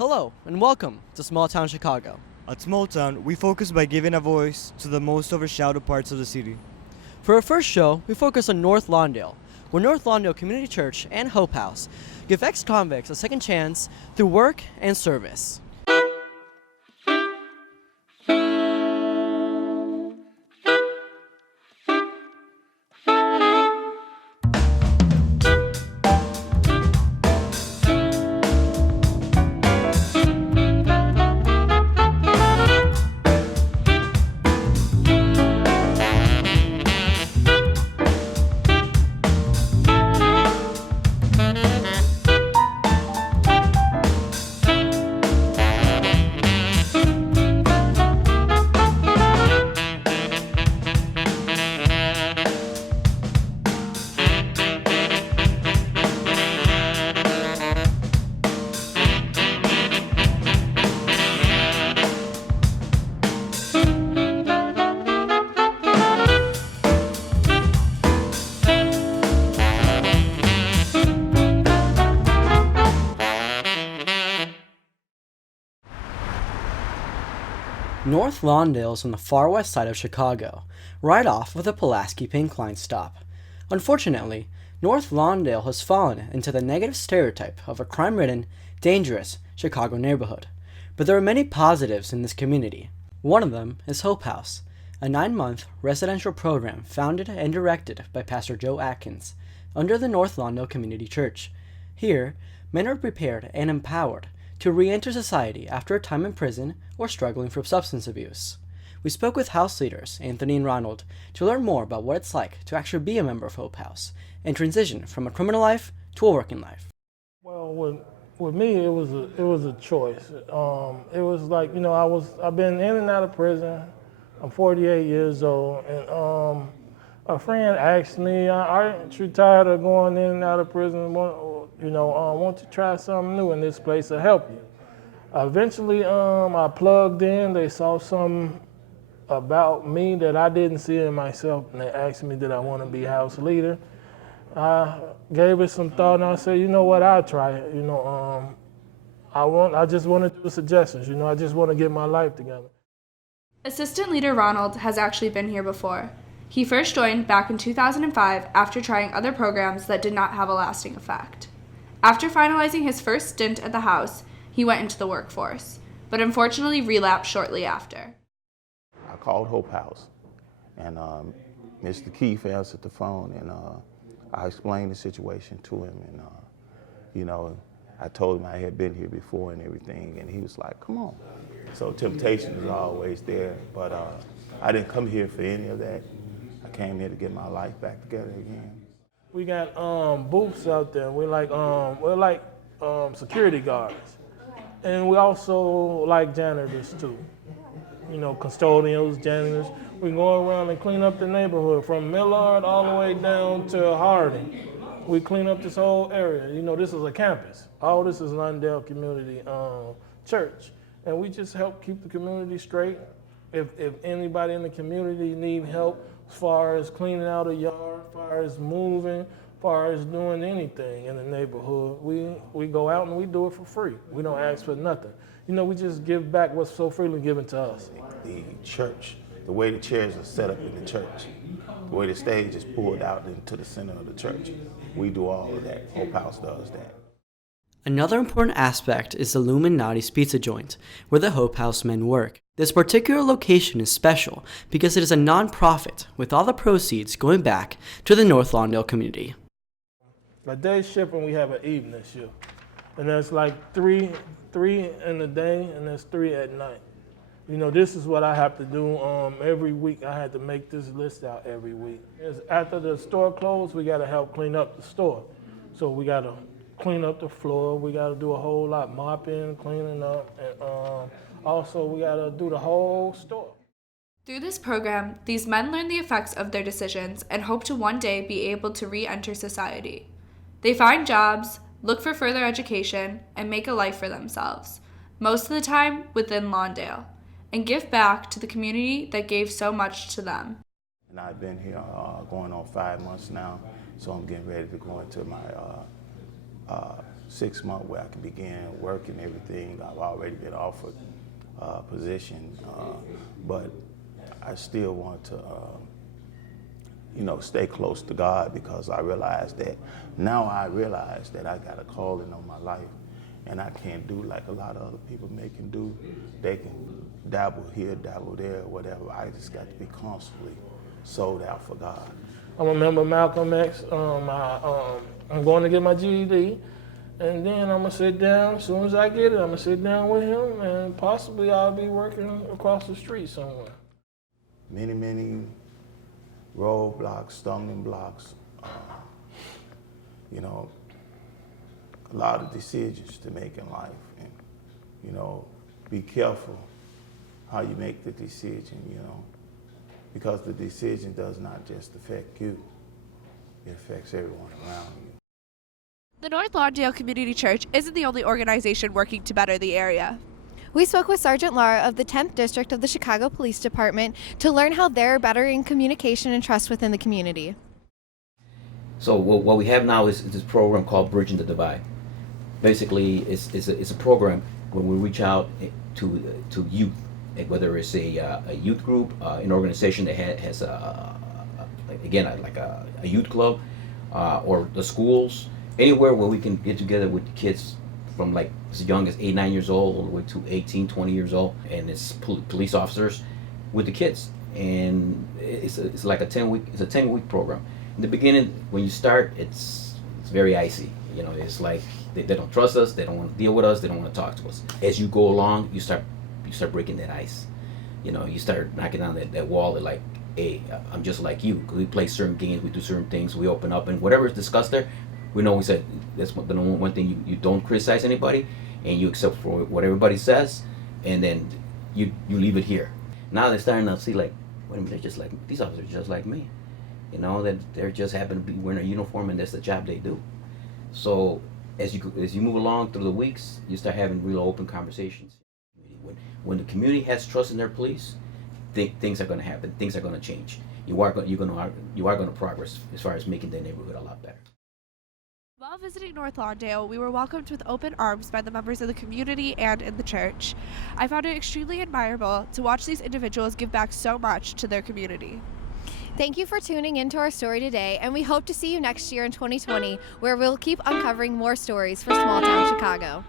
Hello, and welcome to Small Town Chicago. At Small Town, we focus by giving a voice to the most overshadowed parts of the city. For our first show, we focus on North Lawndale, where North Lawndale Community Church and Hope House give ex-convicts a second chance through work and service. North Lawndale is on the far west side of Chicago, right off of the Pulaski Pink Line stop. Unfortunately, North Lawndale has fallen into the negative stereotype of a crime-ridden, dangerous Chicago neighborhood. But there are many positives in this community. One of them is Hope House, a 9-month residential program founded and directed by Pastor Joe Atkins under the North Lawndale Community Church. Here, men are prepared and empowered to re-enter society after a time in prison or struggling from substance abuse. We spoke with house leaders Anthony and Ronald to learn more about what it's like to actually be a member of Hope House and transition from a criminal life to a working life. Well, with me, it was a choice. It was like, I've been in and out of prison. I'm 48 years old, and a friend asked me, "Aren't you tired of going in and out of prison? Want to try something new, and this place will help you." Eventually, I plugged in. They saw something about me that I didn't see in myself, and they asked me, did I want to be house leader? I gave it some thought, and I said, you know what, I'll try it. I just want to do suggestions. I just want to get my life together. Assistant Leader Ronald has actually been here before. He first joined back in 2005 after trying other programs that did not have a lasting effect. After finalizing his first stint at the house, he went into the workforce, but unfortunately relapsed shortly after. I called Hope House, and Mr. Keefe answered the phone, and I explained the situation to him, and I told him I had been here before and everything, and he was like, "Come on." So temptation is always there, but I didn't come here for any of that. I came here to get my life back together again. We got booths out there. We're like security guards, and we also like janitors too. Custodians, janitors. We go around and clean up the neighborhood from Millard all the way down to Harding. We clean up this whole area. This is a campus. All this is Lawndale Community Church, and we just help keep the community straight. If anybody in the community need help as far as cleaning out a yard, as far as moving, as far as doing anything in the neighborhood, we go out and we do it for free. We don't ask for nothing. We just give back what's so freely given to us. The church, the way the chairs are set up in the church, the way the stage is pulled out into the center of the church, we do all of that. Hope House does that. Another important aspect is the Illuminati's Pizza Joint, where the Hope House men work. This particular location is special because it is a non-profit, with all the proceeds going back to the North Lawndale community. A day shift, and we have an evening shift. And that's like three in the day, and there's 3 at night. This is what I have to do every week. I had to make this list out every week. After the store closed, we got to help clean up the store. So we got to clean up the floor. We got to do a whole lot, mopping, cleaning up, and also we got to do the whole store. Through this program, these men learn the effects of their decisions and hope to one day be able to re-enter society. They find jobs, look for further education, and make a life for themselves, most of the time within Lawndale, and give back to the community that gave so much to them. And I've been here going on 5 months now, so I'm getting ready to go into my 6 months where I can begin working everything. I've already been offered a position, but I still want to, stay close to God, because I realize that I got a calling on my life, and I can't do like a lot of other people can do. They can dabble here, dabble there, whatever. I just got to be constantly sold out for God. I'm a member of Malcolm X. I'm going to get my GED, and then I'm gonna sit down. As soon as I get it, I'm gonna sit down with him, and possibly I'll be working across the street somewhere. Many roadblocks, stumbling blocks, a lot of decisions to make in life, and be careful how you make the decision, because the decision does not just affect you, it affects everyone around you. The North Lawndale Community Church isn't the only organization working to better the area. We spoke with Sergeant Laura of the 10th District of the Chicago Police Department to learn how they're bettering communication and trust within the community. So what we have now is this program called Bridging the Divide. Basically, it's a program when we reach out to youth, whether it's a youth group, an organization that has a youth club, or the schools, anywhere where we can get together with the kids from like as young as 8, 9 years old all the way to 18, 20 years old, and it's police officers with the kids. And it's like a 10-week program. In the beginning, when you start, it's very icy. It's like they don't trust us, they don't want to deal with us, they don't want to talk to us. As you go along, you start breaking that ice. You start knocking down that wall. That like, hey, I'm just like you. We play certain games, we do certain things, we open up, and whatever is discussed there, we know we said that's the one thing, you don't criticize anybody, and you accept for what everybody says, and then you leave it here. Now they're starting to see like, wait a minute, they're just like, these officers are just like me. That they're just happen to be wearing a uniform, and that's the job they do. So as you move along through the weeks, you start having real open conversations. When the community has trust in their police, things are going to happen. Things are going to change. You are going to progress as far as making their neighborhood a lot better. While visiting North Lawndale, we were welcomed with open arms by the members of the community and in the church. I found it extremely admirable to watch these individuals give back so much to their community. Thank you for tuning into our story today, and we hope to see you next year in 2020, where we'll keep uncovering more stories for small town Chicago.